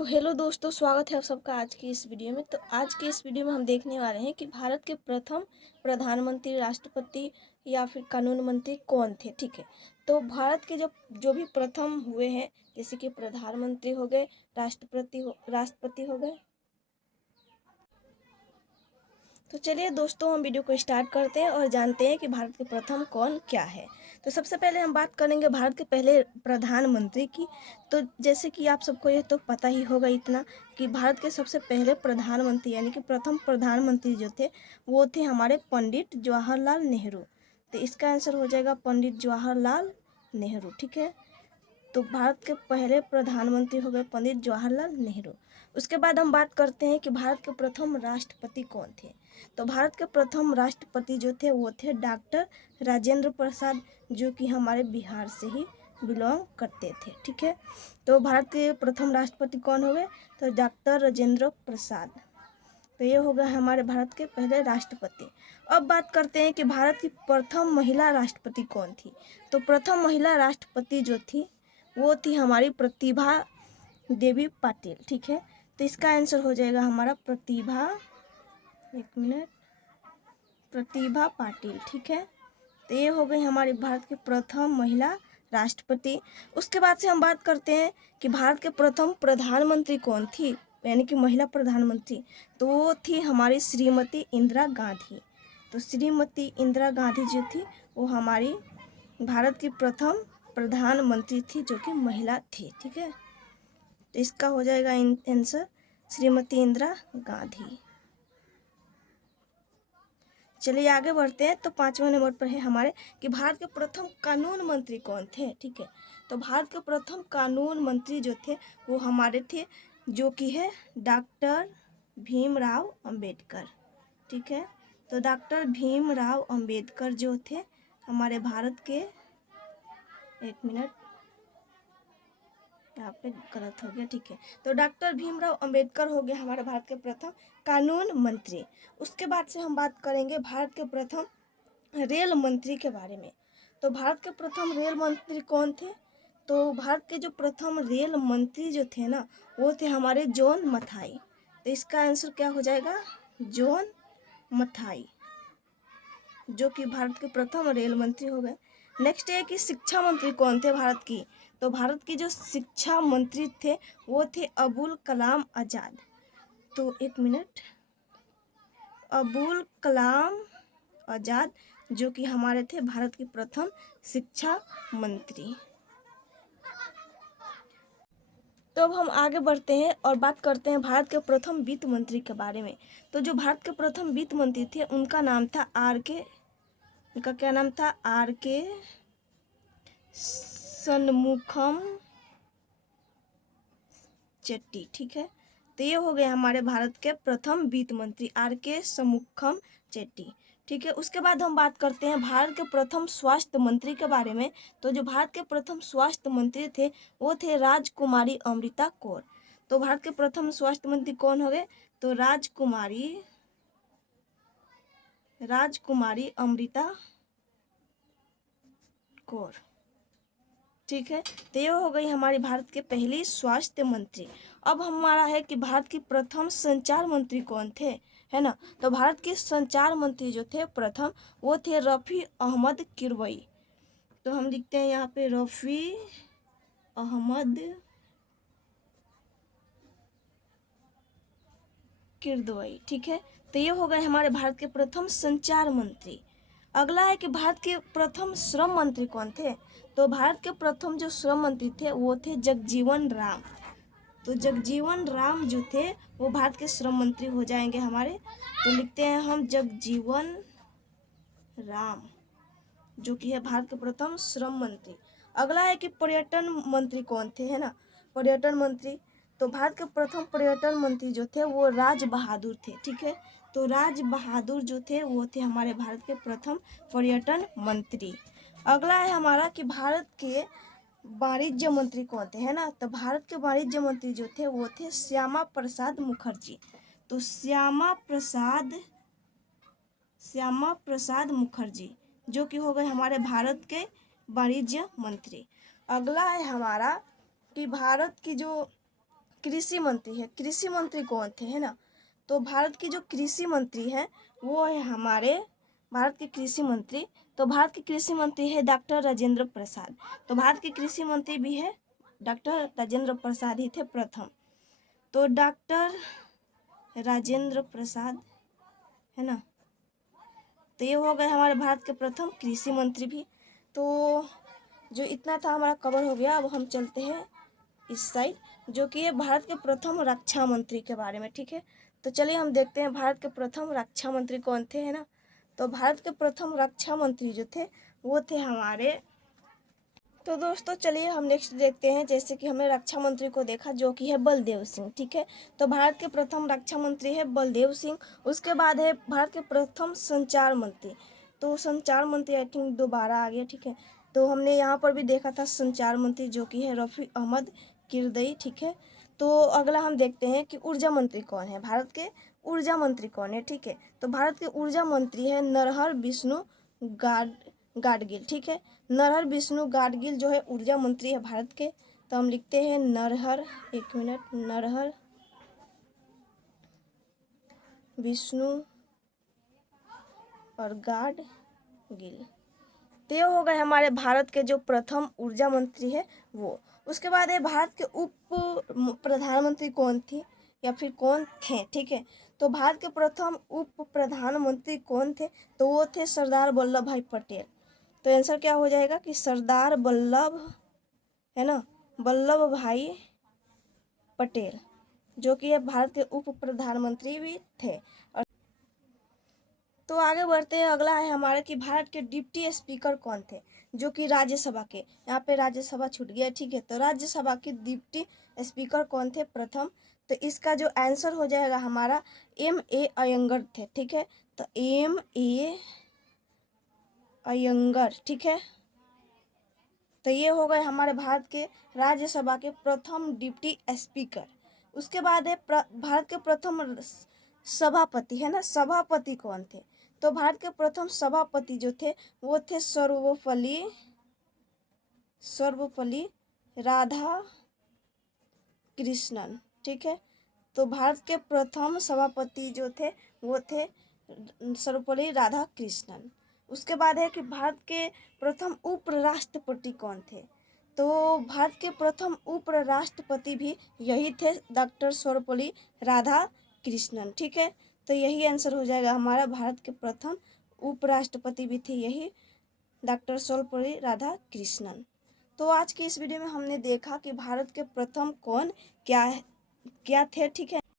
तो हेलो दोस्तों, स्वागत है आप सबका आज की इस वीडियो में। तो आज की इस वीडियो में हम देखने वाले हैं कि भारत के प्रथम प्रधानमंत्री, राष्ट्रपति या फिर कानून मंत्री कौन थे। ठीक है, तो भारत के जो जो भी प्रथम हुए हैं, जैसे कि प्रधानमंत्री हो गए, राष्ट्रपति हो गए। तो चलिए दोस्तों, हम वीडियो को स्टार्ट करते हैं और जानते हैं कि भारत के प्रथम कौन क्या है। तो सबसे पहले हम बात करेंगे भारत के पहले प्रधानमंत्री की। तो जैसे कि आप सबको ये तो पता ही होगा इतना कि भारत के सबसे पहले प्रधानमंत्री यानी कि प्रथम प्रधानमंत्री जो थे वो थे हमारे पंडित जवाहरलाल नेहरू। तो इसका आंसर हो जाएगा पंडित जवाहरलाल नेहरू। ठीक है, तो भारत के पहले प्रधानमंत्री हो गए पंडित जवाहरलाल नेहरू। उसके बाद हम बात करते हैं कि भारत के प्रथम राष्ट्रपति कौन थे। तो भारत के प्रथम राष्ट्रपति जो थे वो थे डॉक्टर राजेंद्र प्रसाद, जो कि हमारे बिहार से ही बिलोंग करते थे। ठीक है, तो भारत के प्रथम राष्ट्रपति कौन हो गए? तो डॉक्टर राजेंद्र प्रसाद। तो ये हो गया हमारे भारत के पहले राष्ट्रपति। अब बात करते हैं कि भारत की प्रथम महिला राष्ट्रपति कौन थी। तो प्रथम महिला राष्ट्रपति जो थी वो थी हमारी प्रतिभा देवी पाटिल। ठीक है, तो इसका आंसर हो जाएगा हमारा प्रतिभा पाटिल। ठीक है, तो ये हो गई हमारे भारत के प्रथम महिला राष्ट्रपति। उसके बाद से हम बात करते हैं कि भारत के प्रथम प्रधानमंत्री कौन थी, यानी कि महिला प्रधानमंत्री। तो वो थी हमारी श्रीमती इंदिरा गांधी। तो श्रीमती इंदिरा गांधी जो थी वो हमारी भारत की प्रथम प्रधानमंत्री थी, जो कि महिला थी। ठीक है, तो इसका हो जाएगा आंसर श्रीमती इंदिरा गांधी। चलिए आगे बढ़ते हैं। तो 5वें नंबर पर है हमारे कि भारत के प्रथम कानून मंत्री कौन थे। ठीक है, तो भारत के प्रथम कानून मंत्री जो थे वो हमारे थे, जो कि है डॉक्टर भीमराव अंबेडकर। ठीक है, तो डॉक्टर भीमराव अंबेडकर जो थे हमारे भारत के, एक मिनट यहाँ पे गलत हो गया। ठीक है, तो डॉक्टर भीमराव अंबेडकर हो गए हमारे भारत के प्रथम कानून मंत्री। उसके बाद से हम बात करेंगे भारत के प्रथम रेल मंत्री के बारे में। तो भारत के प्रथम रेल मंत्री कौन थे? तो भारत के जो प्रथम रेल मंत्री जो थे ना वो थे हमारे जॉन मथाई। तो इसका आंसर क्या हो जाएगा? जॉन मथाई, जो कि भारत के प्रथम रेल मंत्री हो गए। नेक्स्ट है कि शिक्षा मंत्री कौन थे भारत की। तो भारत की जो शिक्षा मंत्री थे वो थे अबुल कलाम आज़ाद। तो एक मिनट, अबुल कलाम आज़ाद, जो कि हमारे थे भारत के प्रथम शिक्षा मंत्री। तो अब हम आगे बढ़ते हैं और बात करते हैं भारत के प्रथम वित्त मंत्री के बारे में। तो जो भारत के प्रथम वित्त मंत्री थे उनका नाम था उनका क्या नाम था? R.K. सन्मुखम चेट्टी। ठीक है, तो ये हो गए हमारे भारत के प्रथम वित्त मंत्री R.K. सन्मुखम चेट्टी। ठीक है, उसके बाद हम बात करते हैं भारत के प्रथम स्वास्थ्य मंत्री के बारे में। तो जो भारत के प्रथम स्वास्थ्य मंत्री थे वो थे राजकुमारी अमृता कौर। तो भारत के प्रथम स्वास्थ्य मंत्री कौन हो गए? तो राजकुमारी अमृता कौर। ठीक है, तो ये हो गई हमारी भारत के पहली स्वास्थ्य मंत्री। अब हमारा है कि भारत की प्रथम संचार मंत्री कौन थे, है ना। तो भारत के संचार मंत्री जो थे प्रथम वो थे रफ़ी अहमद किरवई। तो हम लिखते हैं यहाँ पे रफ़ी अहमद किरदवई। ठीक है, तो ये हो गए हमारे भारत के प्रथम संचार मंत्री। अगला है कि भारत के प्रथम श्रम मंत्री कौन थे। तो भारत के प्रथम जो श्रम मंत्री थे वो थे जगजीवन राम। तो जगजीवन राम जो थे वो भारत के श्रम मंत्री हो जाएंगे हमारे। तो लिखते हैं हम जगजीवन राम, जो कि है भारत के प्रथम श्रम मंत्री। अगला है कि पर्यटन मंत्री कौन थे, है ना। पर्यटन मंत्री, तो भारत के प्रथम पर्यटन मंत्री जो थे वो राज बहादुर थे। ठीक है, तो राज बहादुर जो थे वो थे हमारे भारत के प्रथम पर्यटन मंत्री। अगला है हमारा कि भारत के वाणिज्य मंत्री कौन थे, है ना। तो भारत के वाणिज्य मंत्री जो थे वो थे श्यामा प्रसाद मुखर्जी। तो श्यामा प्रसाद मुखर्जी, जो कि हो गए हमारे भारत के वाणिज्य मंत्री। अगला है हमारा कि भारत की जो कृषि मंत्री है। कृषि मंत्री कौन थे, है ना। तो भारत की जो कृषि मंत्री है वो है हमारे भारत के कृषि मंत्री। तो भारत के कृषि मंत्री है डॉक्टर राजेंद्र प्रसाद। तो भारत के कृषि मंत्री भी है डॉक्टर राजेंद्र प्रसाद ही थे प्रथम। तो डॉक्टर राजेंद्र प्रसाद, है ना। तो ये हो गए हमारे भारत के प्रथम कृषि मंत्री भी। तो जो इतना था हमारा कवर हो गया। अब हम चलते हैं इस साइड, जो कि है भारत के प्रथम रक्षा मंत्री के बारे में, ठीक है। तो चलिए हम देखते हैं भारत के प्रथम रक्षा मंत्री कौन थे, है ना। तो भारत के प्रथम रक्षा मंत्री जो थे वो थे हमारे। तो दोस्तों चलिए हम नेक्स्ट देखते हैं। जैसे कि हमने रक्षा मंत्री को देखा जो कि है बलदेव सिंह, ठीक है। तो भारत के प्रथम रक्षा मंत्री है बलदेव सिंह। उसके बाद है भारत के प्रथम संचार मंत्री। तो संचार मंत्री आई थिंक दोबारा आ गया, ठीक है। तो हमने यहाँ पर भी देखा था संचार मंत्री जो कि है रफ़ी अहमद किरदई, ठीक है। तो अगला हम देखते हैं कि ऊर्जा मंत्री कौन है। भारत के ऊर्जा मंत्री कौन है, ठीक है। तो भारत के ऊर्जा मंत्री है नरहर विष्णु गाडगिल, ठीक है। नरहर विष्णु गाडगिल जो है ऊर्जा मंत्री है भारत के। तो हम लिखते हैं नरहर, एक मिनट, नरहर विष्णु और गाडगिल। तो ये हो गए हमारे भारत के जो प्रथम ऊर्जा मंत्री है वो। उसके बाद है भारत के उप प्रधानमंत्री कौन थी या फिर कौन थे, ठीक है। तो भारत के प्रथम उप प्रधानमंत्री कौन थे, तो वो थे सरदार वल्लभ भाई पटेल। तो आंसर क्या हो जाएगा कि सरदार वल्लभ, है ना, वल्लभ भाई पटेल, जो कि भारत के उप प्रधानमंत्री भी थे। और तो आगे बढ़ते हैं। अगला है हमारे कि भारत के डिप्टी स्पीकर कौन थे, जो कि राज्यसभा के, यहाँ पे राज्यसभा छूट गया, ठीक है। तो राज्यसभा के डिप्टी स्पीकर कौन थे प्रथम, तो इसका जो आंसर हो जाएगा हमारा M.A. अयंगर थे, ठीक है। तो M.A. अयंगर, ठीक है। तो ये हो गए हमारे भारत के राज्यसभा के प्रथम डिप्टी स्पीकर। उसके बाद है भारत के प्रथम सभापति, है ना। सभापति कौन थे, तो भारत के प्रथम सभापति जो थे वो थे सर्वपल्ली राधा कृष्णन, ठीक है। तो भारत के प्रथम सभापति जो थे वो थे सर्वपल्ली राधा कृष्णन। उसके बाद है कि भारत के प्रथम उपराष्ट्रपति कौन थे, तो भारत के प्रथम उपराष्ट्रपति भी यही थे डॉक्टर सर्वपल्ली राधा कृष्णन, ठीक है। तो यही आंसर हो जाएगा हमारा, भारत के प्रथम उपराष्ट्रपति भी थे यही डॉक्टर सर्वपल्ली राधा कृष्णन। तो आज की इस वीडियो में हमने देखा कि भारत के प्रथम कौन क्या थे, ठीक है।